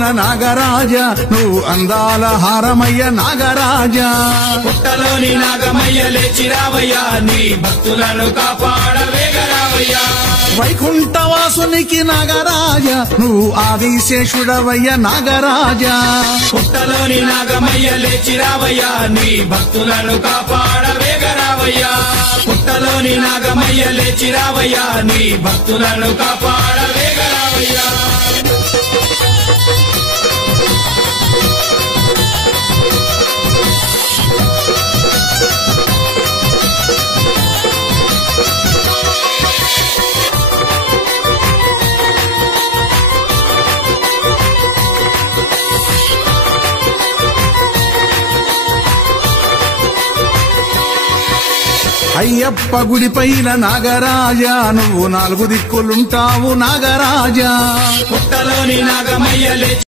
పుట్టలోన నాగరాజ నువ్వు అందాల హారమయ్య నాగరాజ పుట్టలోని నాగమయ్య లేచిరావయ్యా నీ భక్తులను కాపాడవేగరావయ్యా వైకుంఠవాసునికి నాగరాజ నువ్వు ఆదిశేషుడవయ్య నాగరాజ పుట్టలోని నాగమయ్య లేచిరావయ్యా నీ భక్తులను కాపాడవేగరావయ్యా పుట్టలోని నాగమయ్య లేచిరావయ్యా నీ భక్తులను కాపాడవేగరావయ్యా అయ్యప్ప గుడి పైన నాగరాజ నువ్వు 4 దిక్కులుంటావు నాగరాజ పుట్టలోని నాగమయ్య